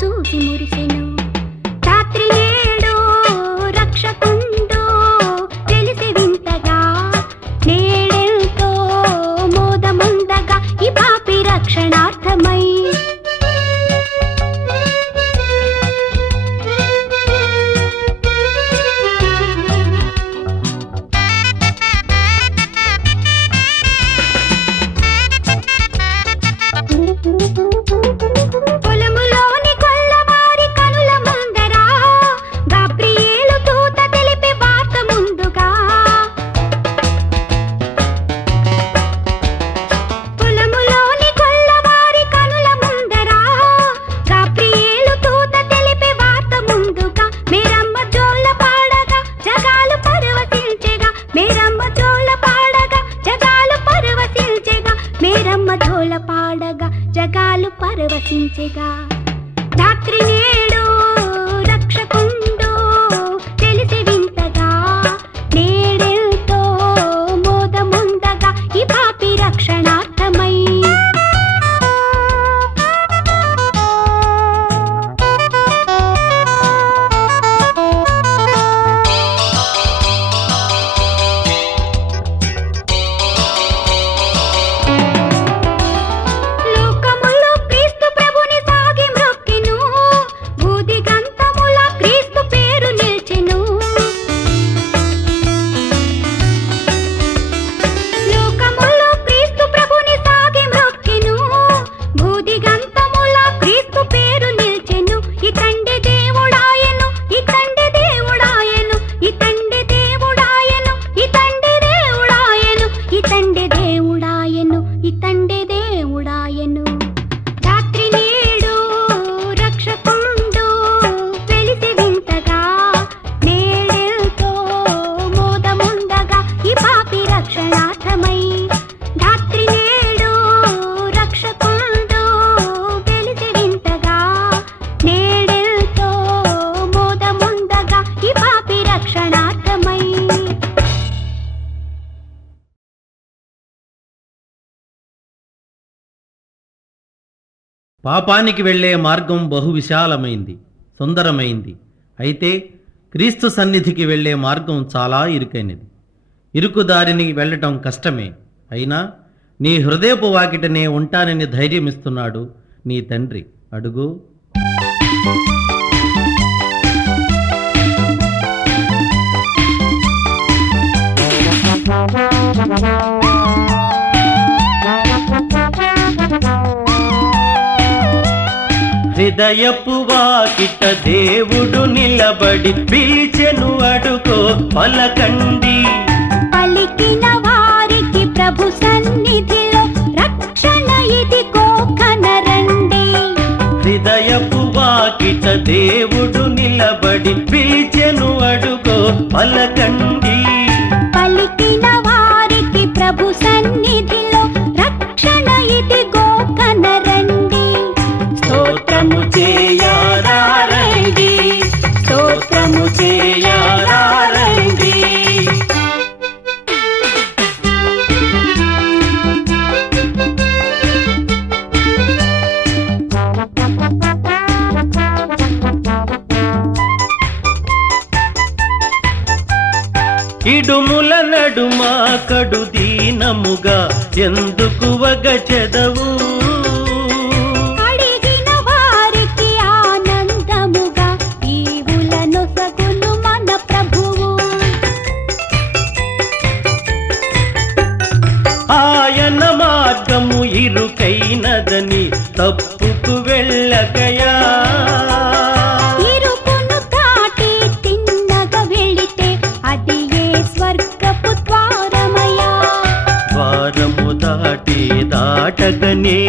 చూసి మురిసెను. రాత్రి నేడు రక్షకుండు తెలిసి వింతగా, నేడెంతో మోదముందగా ఈ పాపి రక్షణార్థమై. పొలములోని కొల్లవారి కనుల ముందర గాబ్రియేలు దూత తెలిపే వార్త ముందుగా. పొలములోని కొల్లవారి కనుల ముందర గాబ్రియేలు దూత తెలిపే వార్త ముందుగా. మేరమ్మ జోల పాడగా జగాలు పరవశించెగా, మేరమ్మ జోల పాడగా జగాలు పరవశించెగా, మేరమ్మ జోల పాడగా జగాలు పరవశించెగా. రాత్రి నేడు రక్షకుండు తెలిసి వింతగా, నేడెంతో మోదముందగా ఈ పాపి రక్షణార్థమై. లోకములో క్రీస్తు ప్రభుని సాగి మ్రొక్కెను, బూదిగంతముల క్రీస్తు పేరు నిల్చెను. లోకములో క్రీస్తు ప్రభుని సాగి మ్రొక్కెను, బూదిగంతముల క్రీస్తు పేరు నిల్చెను. ఇతండి దేవుడాయను, ఇతండి దేవుడాయను, ఇతండి దేవుడాయను, ఇతండి దేవుడాయను, ఇతండి దేవుడాయను, ఇతండి దేవుడాయను. రాత్రి నేడు రక్షకుండు తెలిసి వింతగా, నేడెంతో మోదముందగా ఈ పాపి రక్షణార్థమై. రాత్రి నేడు రక్షకుండు తెలిసి వింతగా, నేడెంతో మోదముందగా ఈ పాపి రక్షణార్థమై. పాపానికి వెళ్ళే మార్గం బహు విశాలమైంది, సుందరమైంది. అయితే క్రీస్తు సన్నిధికి వెళ్ళే మార్గం చాలా ఇరుకైనది. ఇరుకు దారిని వెళ్ళటం కష్టమే. అయినా నీ హృదయపు వాకిటనే ఉంటానని ధైర్యమిస్తున్నాడు నీ తండ్రి. అడుగు. హృదయపు వాకిట దేవుడు నిలబడి పిలిచెను, అడుగో పలకండి. పలికిన వారికి ప్రభు సన్నిధిలో రక్షణ ఇదిగో కనరండి. హృదయపు వాకిట దేవుడు నిలబడి పిలిచెను, అడుగో పలకండి. పలికిన వారికి ప్రభు సన్నిధిలో రక్షణ ఇదిగో కనరండి. స్తోత్రము చేయారండి, స్తోత్రము చేయారండి. ఇడుముల నడుమ కడు దీనముగా ఎందుకు వగచెదవు? అడిగిన వారికి ఆనందముగా ఈవులను సగులు మన ప్రభువు. ఆయన మార్గము ఇరుకైనదని తప్పుకు వెళ్ళకయా. ఇరుకును దాటి తిన్నగా వెళితే అది ఏ స్వర్గపు ద్వారమయ్యా. ద్వారము దాటి దాటగనే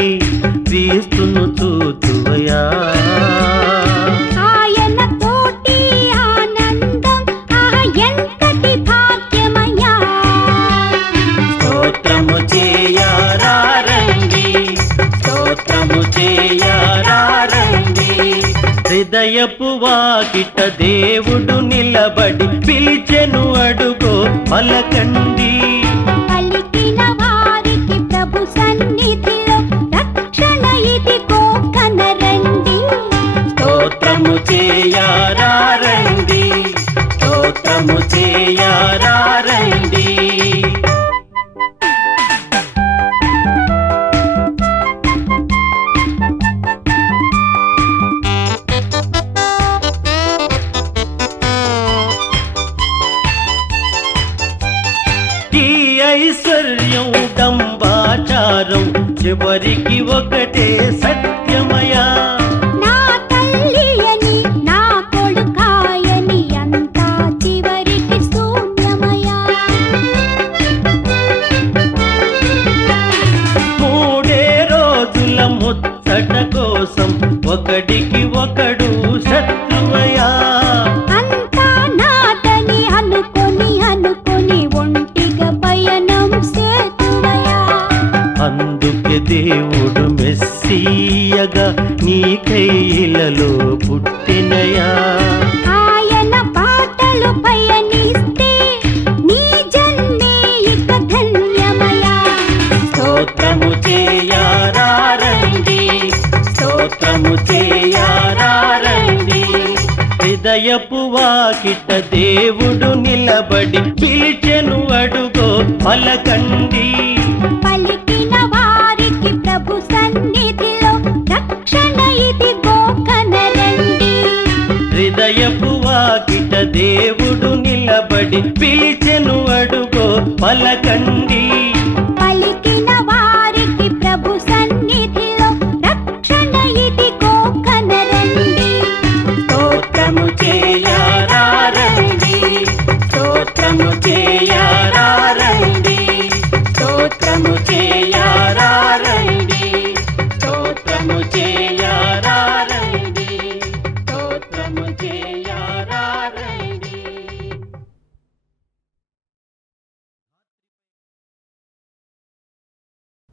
క్రీస్తును చూతువయా. ఆయన తోటి ఆనందం ఎంతటి భాగ్యమయ్యా. స్తోత్రము చేయారండి, స్తోత్రము చేయారండి. హృదయపు వాకిట దేవుడు నిలబడి పిలిచెను, అడుగో పలకండి. పలికిన వారికి ప్రభు సన్నిధిలో రక్షణ ఇదిగో కనరండి. ఎవరికి ఒకటే సత్యమయా. నా తల్లి అని నా కొడుకాయని అంతా చివరికి శూన్యమయా. మూడే రోజుల ముచ్చట కోసం ఒకడికి ఒకడు శత్రువయా. అంతా నాదని అనుకొని అనుకొని ఒంటిగా పయనం సేతువయా. అందుకే దేవుడు మెస్సీయగా నీ కైలలో పుట్టినయా. ఆయన పాటలు పయనిస్తే నీ జన్మే ఇక ధన్యమయా. స్తోత్రము చేయారండి, స్తోత్రము చేయారండి. హృదయపు వాకిట దేవుడు నిలబడి పిలిచెను అడుగో పలకండి. పలికిన వారికి ప్రభు సన్నిధిలో రక్షణ ఇదిగో కనరండి. హృదయపు వాకిట దేవుడు నిలబడి పిలిచెను అడుగో పలకండి. పలికిన వారికి ప్రభు సన్నిధిలో రక్షణ ఇదిగో కనరండి. స్తోత్రము చేయారండి, స్తోత్రము చేయారండి, స్తోత్రము చేయారండి, స్తోత్రము చేయారండి, స్తోత్రము చేయారండి.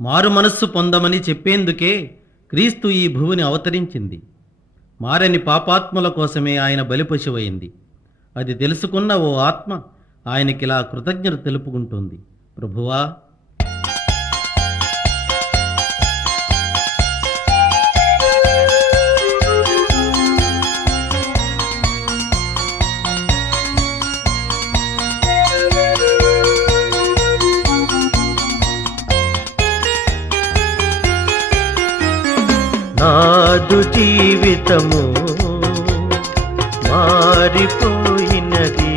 మారు మనస్సు పొందమని చెప్పేందుకే క్రీస్తు ఈ భూమిని అవతరించింది. మారని పాపాత్ముల కోసమే ఆయన బలిపశువైంది. అది తెలుసుకున్న ఓ ఆత్మ ఆయనకిలా కృతజ్ఞత తెలుపుకుంటుంది. ప్రభువా, నాదు జీవితము మారిపోయినది,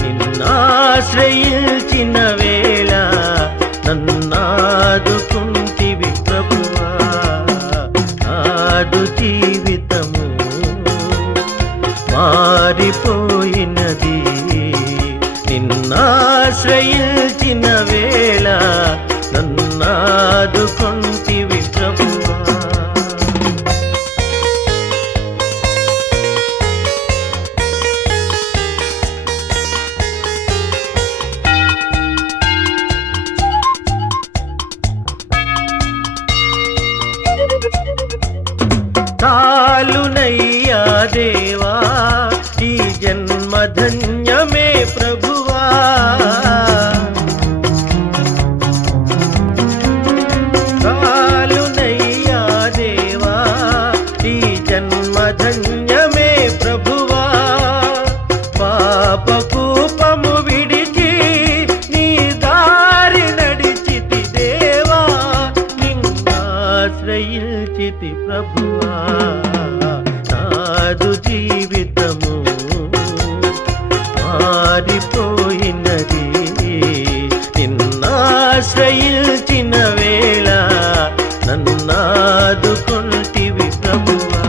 నిన్నాశ్రయించిన వేళ నన్నాదుకుంటివి ప్రభువా. నాదు జీవితము మారిపోయినది, నిన్నాశ్రయించిన వేళ నన్నాదుకుంటివి ప్రభువా. చాలునయ్యా దేవా ఈ జన్మ ధన్యమే ప్రభువా. చాలునయ్యా దేవా ఈ జన్మ ధన్యమే ప్రభువా. పాపకూపము విడిచి నీ దారి నడిచితి దేవా, నిన్నాశ్రయించితి ప్రభువా. నాదు జీవితము మారిపోయినది, నిన్నాశ్రయించిన వేళ నన్నాదుకుంటివి ప్రభువా.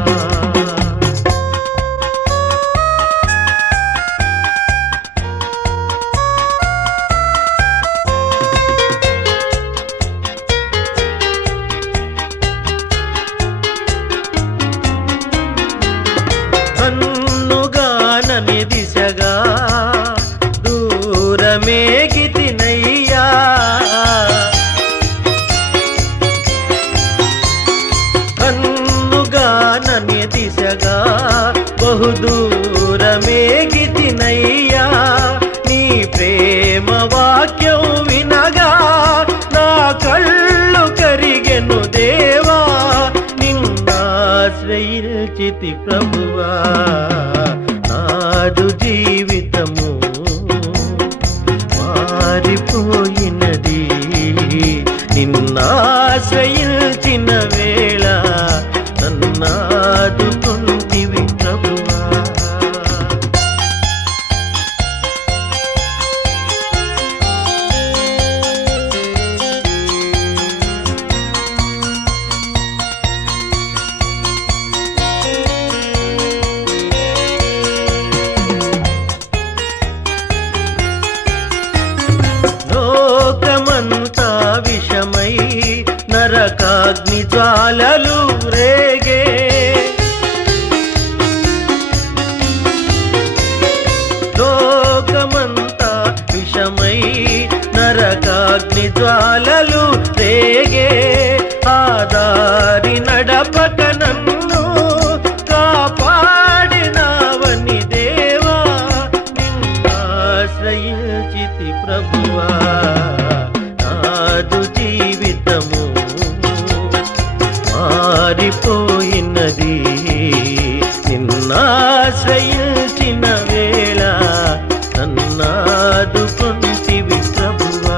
కన్నుగానని దిశగా దూరమేగితినయ్యా. కన్నుగానని దిశగా బహుదూరమేగితినయ్యా. నీ ప్రేమ వాక్యం వినగా నా కళ్ళు కరిగెను దేవా, నిన్నాశ్రయించితి ప్రభువా. నాదు జీవితము మారిపోయినది, నిన్నాశ్రయించిన వేళ నన్నాదుకుంటివి ప్రభువా. నరకాగ్ని జ్వాలలు రేగే లోకమంతా విషమై నరకాగ్ని జ్వాలలు రేగే ఆదారి నడపక నన్ను కాపాడినావని దేవా నిన్నాశ్రయించితి ప్రభువా నాదు జీవితము మారిపోయినది నిన్నాశ్రయించిన వేళ నన్నాదుకొంటివి ప్రభువా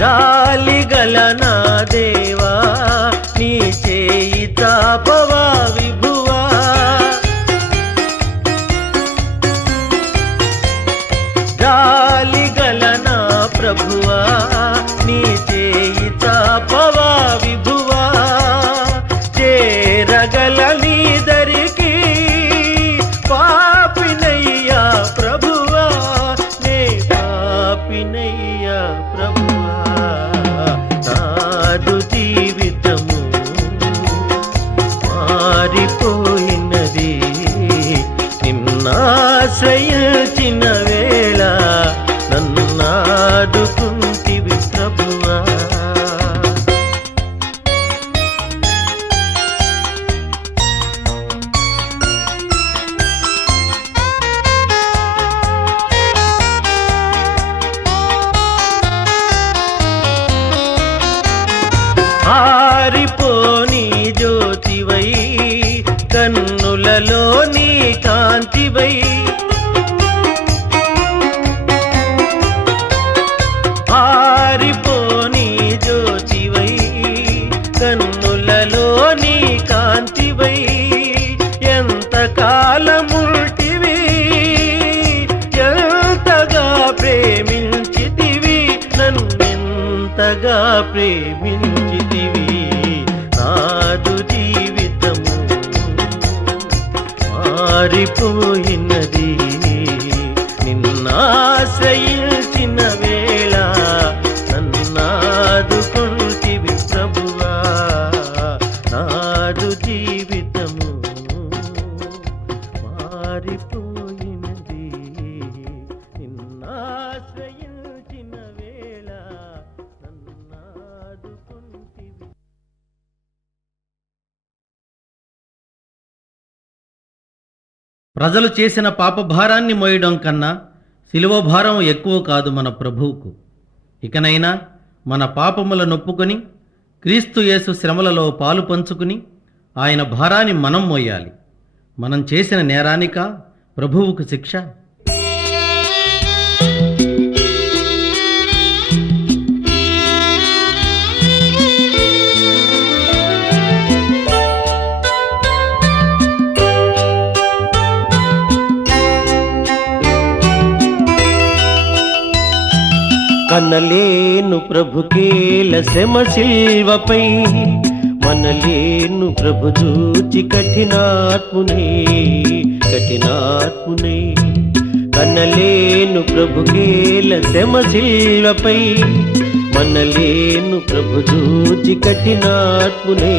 జాలిగల నా దేవా నీ చేయి తాపవా విభువా జాలిగల నా ప్రభువా నీ చేయి తాపవా విభువా చేరగల నీ దరికి పాపినయ్యా ప్రభువా నే పాపినయ్యా ప్రభువా నాదు జీవితము మారిపోయినది నిన్నాశ్రయించిన వేళ నన్నాదుకుంటివి ప్రభువా ఆరిపోని జ్యోతివై కన్నులలో నీ కాంతివై ఆరిపోని జ్యోతివై కన్నులలో నీ కాంతివై ఎంత కాలముంటివి ఎంతగా ప్రేమించితివి నన్నెంతగా ప్రేమించితివి నాదు జీవితము మారిపోయినది నిన్నాశ్రయించిన వేళ నన్నాదుకొంటివి ప్రభువా నాదు జీవితము మారిపోయినది నిన్నాశ్రయించిన వేళ నన్నాదుకొంటివి ప్రజలు చేసిన పాపభారాన్ని మోయడం కన్నా శిలువ భారం ఎక్కువ కాదు మన ప్రభువుకు. ఇకనైనా మన పాపముల నొప్పుకొని క్రీస్తు యేసు శ్రమలలో పాలు పంచుకుని ఆయన భారాన్ని మనం మోయాలి. మనం చేసిన నేరానిక ప్రభువుకు శిక్ష? కనలేను ప్రభుకేల శ్రమ శిల్వపై మనలేను ప్రభు చూచి కఠినాత్మునే కనలేను ప్రభుకేల శ్రమ శిల్వపై మనలేను ప్రభు చూచి కఠినాత్మునే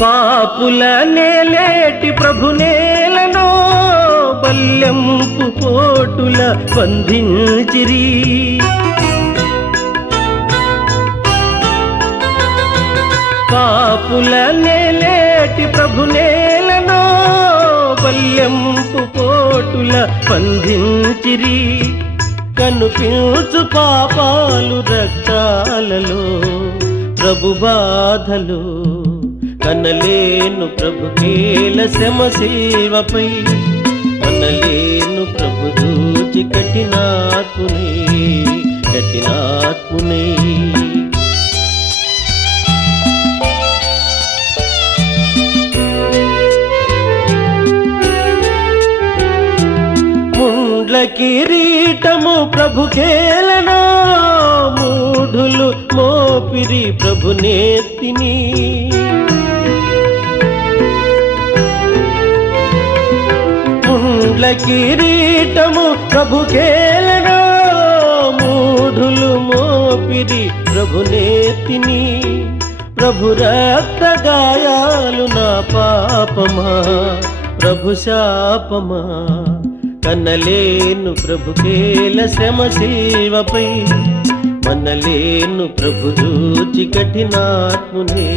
పాపుల నేలేటి ప్రభు నేలను బల్యంపు పోటుల బంధించిరి పాపుల నేలేటి ప్రభు నేలను బల్యంపు పోటుల బంధించిరి కనుపించు పాపాలు రక్తాలలో ప్రభు బాధలు కనలేను ప్రభుకేల శ్రమ శిల్వపై మనలేను ప్రభు చూచి కఠినాత్మునే ప్రభుకేలనో మూఢులు మోపిరి ప్రభునేత్తిని ముండ్ల కిరీటము ప్రభుకేలనో మూఢులు మోపిరి ప్రభునేత్తిని ప్రభు రక్త గాయాలు నా పాపమా ప్రభు శాపమా కన్నలేను ప్రభుకేల శ్రమ శిల్వపై మనలేను ప్రభు చూచి కఠినాత్మునే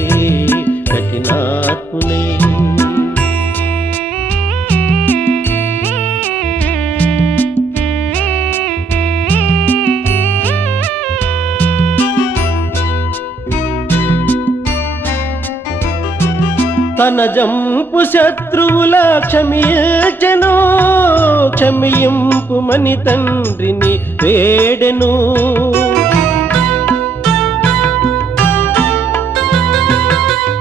కఠినాత్మునే తన జంపు శత్రువుల క్షమించెను క్షమింపుమని తండ్రిని వేడెను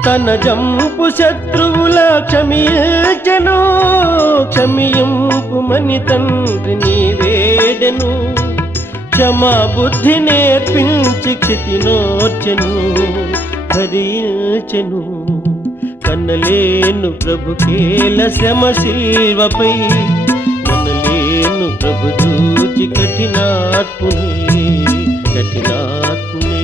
తన జంపు శత్రువుల క్షమించెను క్షమింపుమని తండ్రిని వేడెను క్షమా బుద్ధి నేర్పించి క్షితినోర్చెను భరించెను కన్నలేను ప్రభుకేల శ్రమ శిల్వపై మనలేను ప్రభు చూచి కఠినాత్మునే కఠినాత్మునే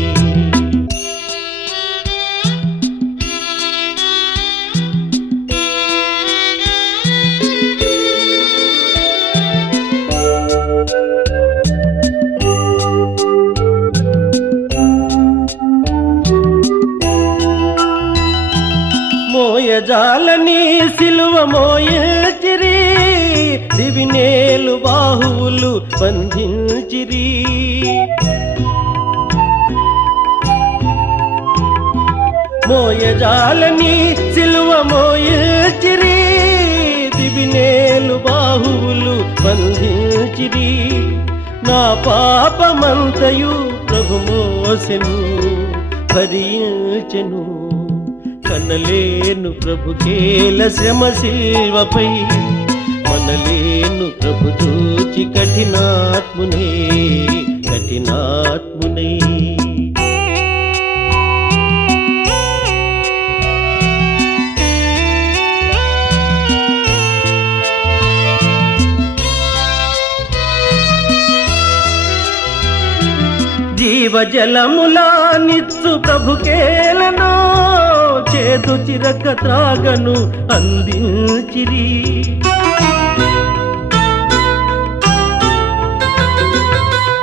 మోయజాలని సిలువ మోయచిరి దివినేలు బాహువులు బంధించిరి మోయజాలని సిలువ మోయచిరి దివినేలు బాహువులు బంధించిరి నా పాపమంతయు ప్రభు మోసెను భరించెను కన్నలేను ప్రభుకేల శ్రమ శిల్వపై మనలేను ప్రభు చూచి కఠినాత్మునే కఠినాత్మునే జీవజలములా నిత్సు ప్రభుకేలనో చేదు చిరక త్రాగను అందించిరి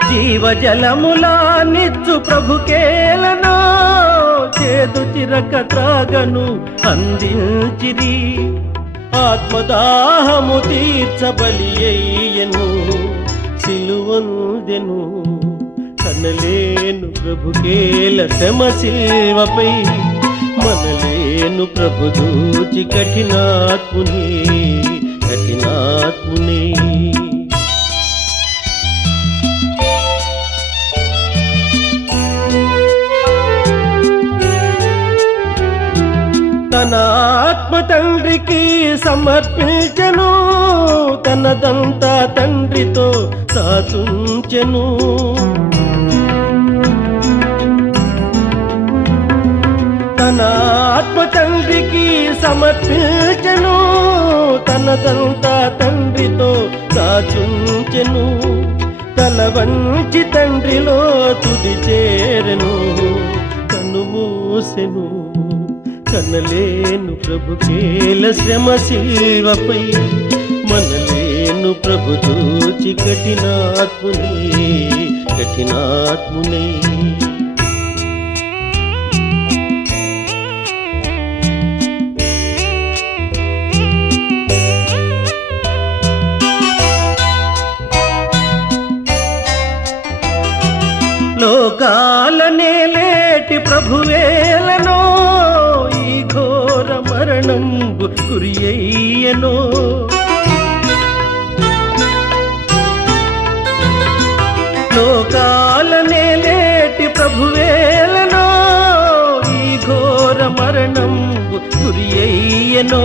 జీవజలములా నిత్సు ప్రభుకేలనో చేదు చిరక త్రాగను అందించిరి ఆత్మదాహము తీర్చబలి అయ్యను సిలువందెను కనలేను ప్రభుకేల శ్రమ శిల్వపై మనలేను ప్రభు చూచి కఠినాత్మునే కఠినాత్మునే తన ఆత్మ తండ్రికి సమర్పించెను తనదంతా తండ్రితో సాతుంచెను తన ఆత్మ తండ్రికి సమర్పించెను తనదంతా తండ్రితో దాచుంచెను తల వంచి తండ్రిలో తుది చేరెను కన్ను మూసెను కనలేను ప్రభుకేల శ్రమ శిల్వపై మనలేను ప్రభు చూచి కఠినాత్మునే కఠినాత్మునే లోకాలనే లేటి ప్రభువేలనో ఈ ఘోర మరణంబు గురి అయ్యనో లోకాలనే లేటి ప్రభువేలనో ఈ ఘోర మరణంబు గురి అయ్యనో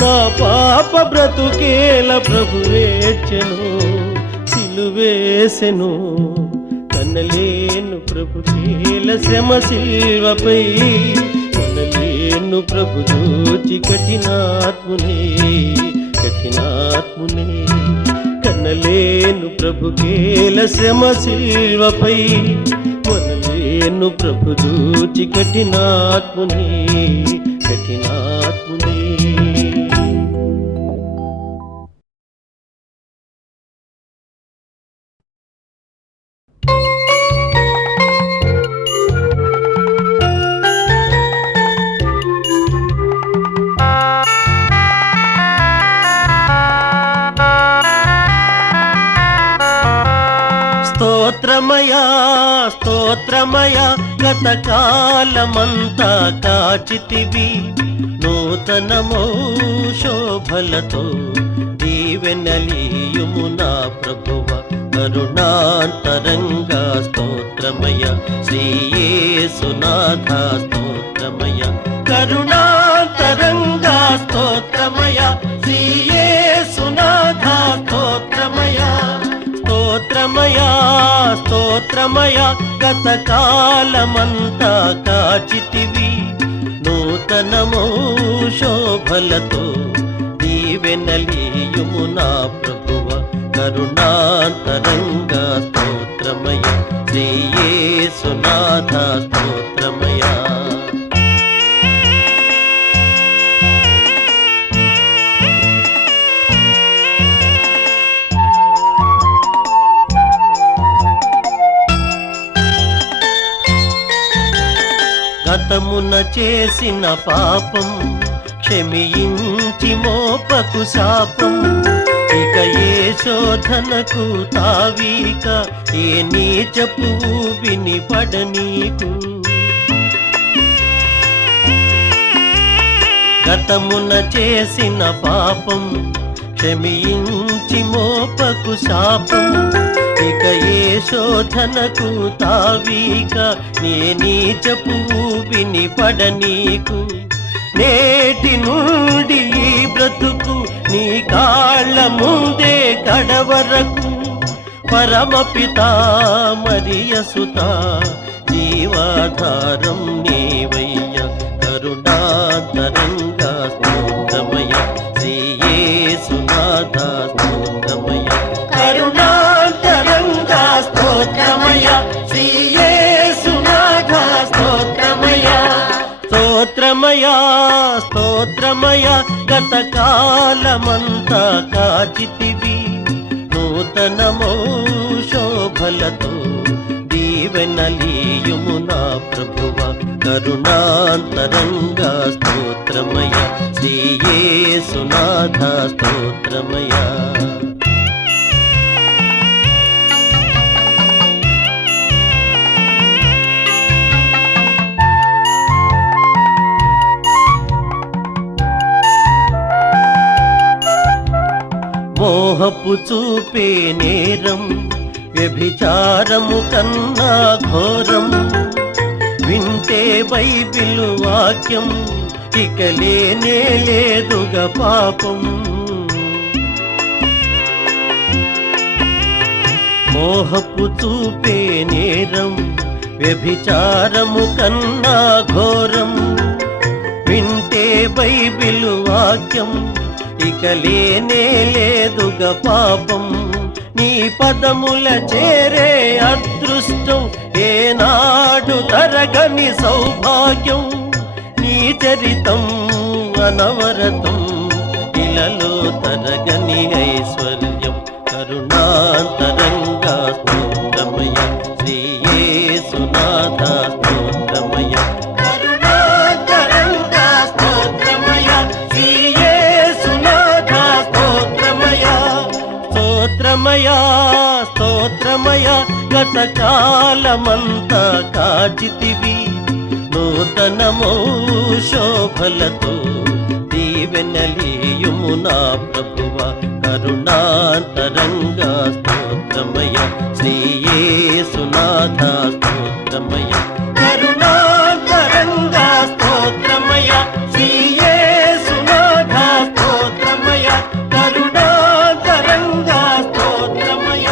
నా పాప బ్రతుకేల ప్రభువేర్చెను సిలువేసెను కనలేను ప్రభు కీల శ్రమ శిల్వపై కనలేను ప్రభు చూచి కఠినాత్మునే కనలేను ప్రభు కీల శ్రమ శిల్వపై కనలేను ప్రభు చూచి కఠినాత్మునే స్తోత్రమయా స్తోత్రమయా గతకాలమంతా కాచితివి నూతనమో శోభలతో దీవెనలీయుము నా ప్రభువ కరుణాంతరంగా స్తోత్రమయ శ్రీయేసునాథ స్తోత్రమయ కరుణాంతరంగా స్తోత్రమయ శ్రీయేసునాథ స్తోత్రమయ స్తోత్రమయా స్తోత్రమయా గతకాలమంతా కాచితివి నూతనమో శోభలతో దీవెనలీయుము నా ప్రభువ కరుణాంతరంగా స్తోత్రమయ శ్రీయేసునాథ స్తోత్రమయా గతమున చేసిన పాపం క్షమించి మోపకు శాపం ఇక ఏ శోధనకు తావీక ఏ నీచపు వినిపడనీకు గతమున చేసిన పాపం క్షమించి మోపకు శాపం ఇక ఏ శోధనకు తావీక నే నీచపు వినిపడనీకు నేటి నుండి ఈ బ్రతుకు నీ కాళ్ళ ముందే కడవరకు పరమపిత మరియసుత జీవాధారం నీవయ్య కరుణాంతరంగా స్తోత్రమయ శ్రీయేసునాథ స్తోత్రమయ కరుణాంతరంగా స్తోత్రమయ శ్రీయేసునాథ స్తోత్రమయ స్తోత్రమయ స్తోత్రమయ గతకాలమంతా కాచితివి నూతనమో శోభలతో దీవెనలీయుము నా ప్రభువ కరుణాంతరంగా స్తోత్రమయ శ్రీయేసునాథ స్తోత్రమయ మోహపు చూపే నేరం వ్యభిచారము కన్నా ఘోరం వింటే బైబిల్ వాక్యం ఇక లేనే లేదుగా పాపం మోహపు చూపే నేరం వ్యభిచారము కన్నా ఘోరం వింటే బైబిల్ వాక్యం ఇక లేనే లేదుగా పాపం నీ పదముల చేరే అదృష్టం ఏనాడు తరగని సౌభాగ్యం నీ చరితం అనవరతం ఇలలో తరగని ఐశ్వర్యం కరుణాంతరంగా స్తోత్రమయ శ్రీయేసునాథ స్తోత్రమయ కరుణాంతరంగా స్తోత్రమయ శ్రీయేసునాథ స్తోత్రమయ స్తోత్రమయ స్తోత్రమయ గతకాలమంతా కాచితివి నూతనమో శోభలతో దీవెనలీయుము నా ప్రభువ కరుణాంతరంగా స్తోత్రమయ శ్రీయేసునాథ స్తోత్రమయ కరుణాంతరంగా స్తోత్రమయ శ్రీయేసునాథ స్తోత్రమయ కరుణాంతరంగా స్తోత్రమయ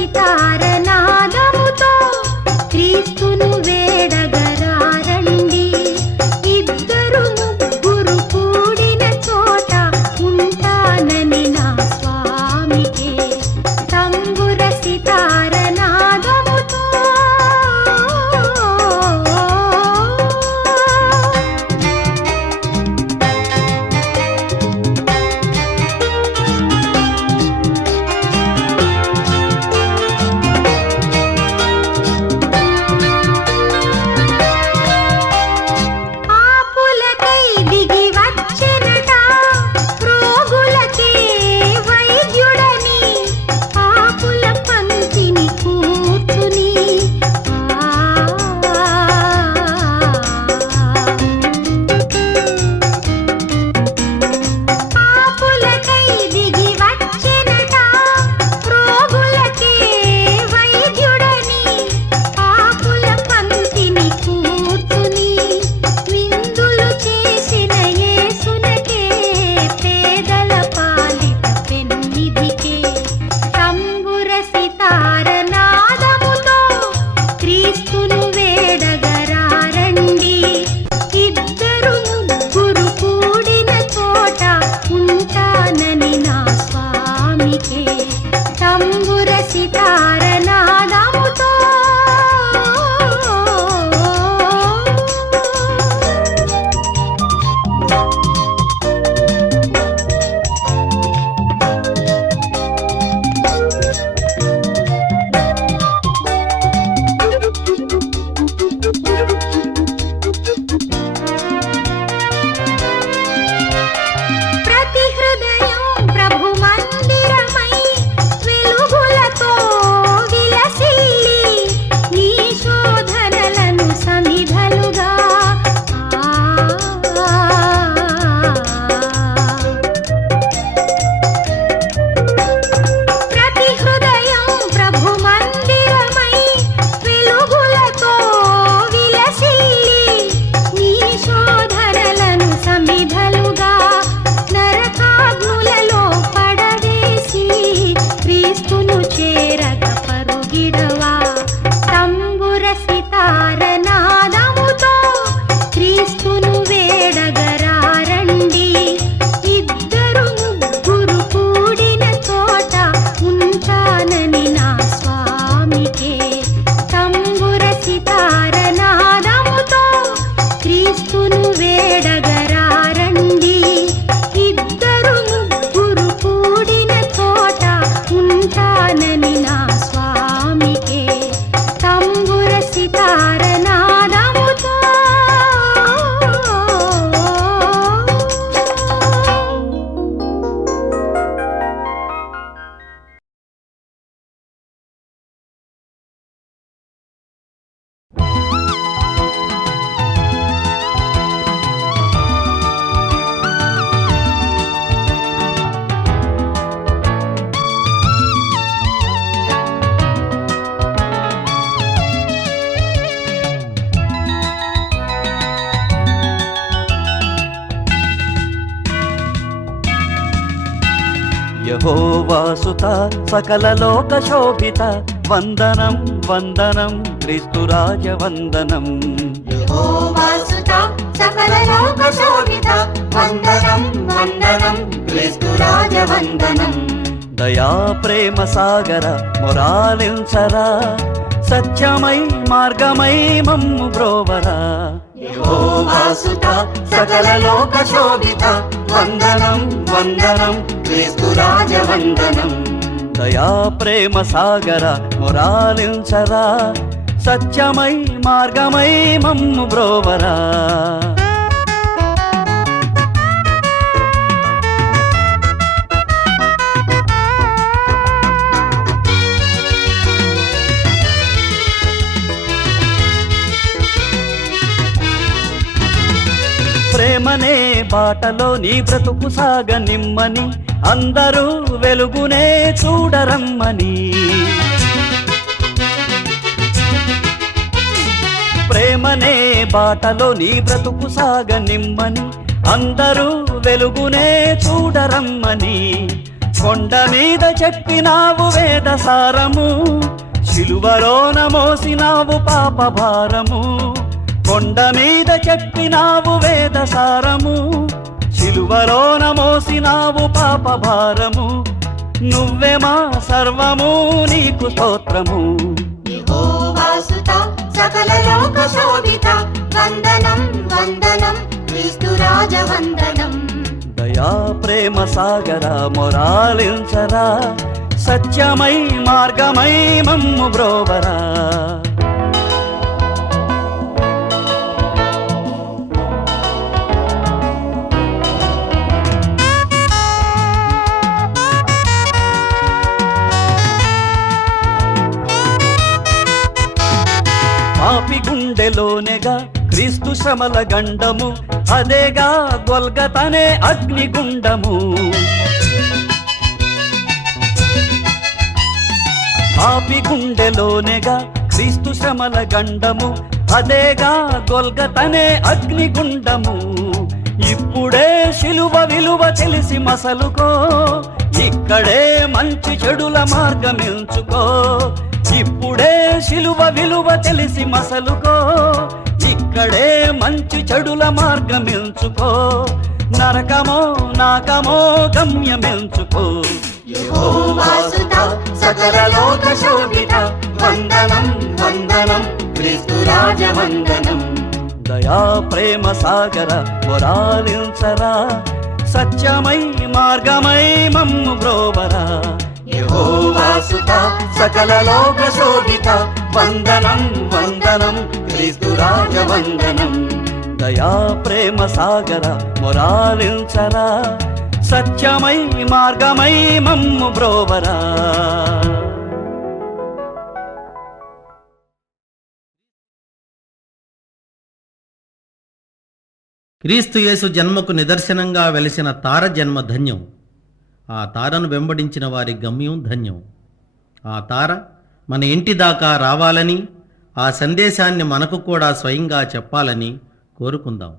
సితారనాదముతో క్రీస్తును వేడగరారండి. ఇద్దరు ముగ్గురు కూడిన చోట ఉంటానని నా స్వామికే తంబుర సితారనాదముతో. ఆపులకై దిగి వచ్చెనట రోగులకే వైద్యుడని, ఆపుల పంక్తిని కూర్చుని ఆపులకై దిగి వచ్చెనట రోగులకే వైద్యుడని, ఆపుల పంక్తిని కూర్చుని విందులు చేసిన యేసునకే పేదల పాలిట పెన్నిధికే తంబుర సితారనాదముతో క్రీస్తును వేడగరారండి. ఇద్దరు ముగ్గురు కూడిన చోట ఉంటానని నా స్వామికే తంబుర సితారనాదముతో. ప్రతి హృదయం ప్రభు మందిరమై వెలుగులతో విలసిల్లి నీ శోధనలను సమిధలుగా ప్రతి హృదయం ప్రభు మందిరమై వెలుగులతో విలసిల్లి నీ శోధనలను సమిధలుగా నరకాగ్నులలో పడవేసి క్రీస్తును చేరగ పరుగిడవా తంబుర సితారనాదముతో క్రీస్తును వేడగరారండి. ఇద్దరు ముగ్గురు కూడిన చోట ఉంటానని నా స్వామికే తంబుర సితారనాదముతో క్రీస్తును వేడగరారండి. ఇద్దరు ముగ్గురు కూడిన చోట ఉంటానని నా స్వామికే తంబుర సితారనాదముతో. యెహోవాసుత సకల లోక శోభిత వందనం వందనం క్రీస్తురాజ వందనం. యెహోవాసుత సకల లోక శోభిత వందనం వందనం క్రీస్తురాజ వందనం. దయా ప్రేమ సాగర మొరాలించరా సత్యమై మార్గమై మమ్ము బ్రోవరా. యెహోవాసుత సకల లోక శోభిత వందనం వందనం క్రీస్తురాజ వందనం. దయా ప్రేమ సాగర మొరాలించరా సత్యమై మార్గమై మమ్ము బ్రోవరా. ప్రేమనే బాటలో నీ బ్రతుకు సాగనిమ్మని అందరూ వెలుగునే చూడరమ్మని. ప్రేమనే బాటలో నీ బ్రతుకు సాగనిమ్మని అందరూ వెలుగునే చూడరమ్మని. కొండ మీద చెప్పినావు వేద సారము, శిలువలోన మోసినావు పాప భారము. కొండ మీద చెప్పినావు వేద సారము, శిలువలోన మోసినావు పాప భారము. నువ్వే మా సర్వము, నీకు స్తోత్రము. యెహోవాసుత సకల లోక శోభిత వందనం వందనం క్రీస్తు రాజ వందనం. దయా ప్రేమ సాగర మొరాలించరా, సత్యమై మార్గమై మమ్ము బ్రోవరా. పాపి గుండెలోనేగా క్రీస్తు శ్రమల గండము, అదేగా గొల్గతనే అగ్నిగుండము. పాపి గుండెలోనేగా క్రీస్తు శ్రమల గండము, అదేగా గొల్గతనే అగ్నిగుండము. ఇప్పుడే శిలువ విలువ తెలిసి మసలుకో, ఇక్కడే మంచి చెడుల మార్గమెంచుకో. ఇప్పుడే శిలువ విలువ తెలిసి మసలుకో, ఇక్కడే మంచి చెడుల మార్గమెంచుకో. నరకమో నాకమో గమ్యమెంచుకో. యెహోవాసుత సకల లోక శోభిత వందనం వందనం క్రీస్తు రాజ వందనం. దయా ప్రేమ సాగర మొరాలించరా, సత్యమై మార్గమై మమ్ము బ్రోవరా. యెహోవాసుత సకల లోక శోభిత వందనం వందనం క్రీస్తు రాజ వందనం. దయా ప్రేమ సాగర మొరాలించరా, సత్యమై మార్గమై మమ్ము బ్రోవరా. క్రీస్తు యేసు జన్మకు నిదర్శనంగా వెలిసిన తార జన్మ ధన్యం. ఆ తారను వెంబడించిన వారి గమ్యం ధన్యం. ఆ తార మన ఇంటి దాకా రావాలని, ఆ సందేశాన్ని మనకు కూడా స్వయంగా చెప్పాలని కోరుకుందాం.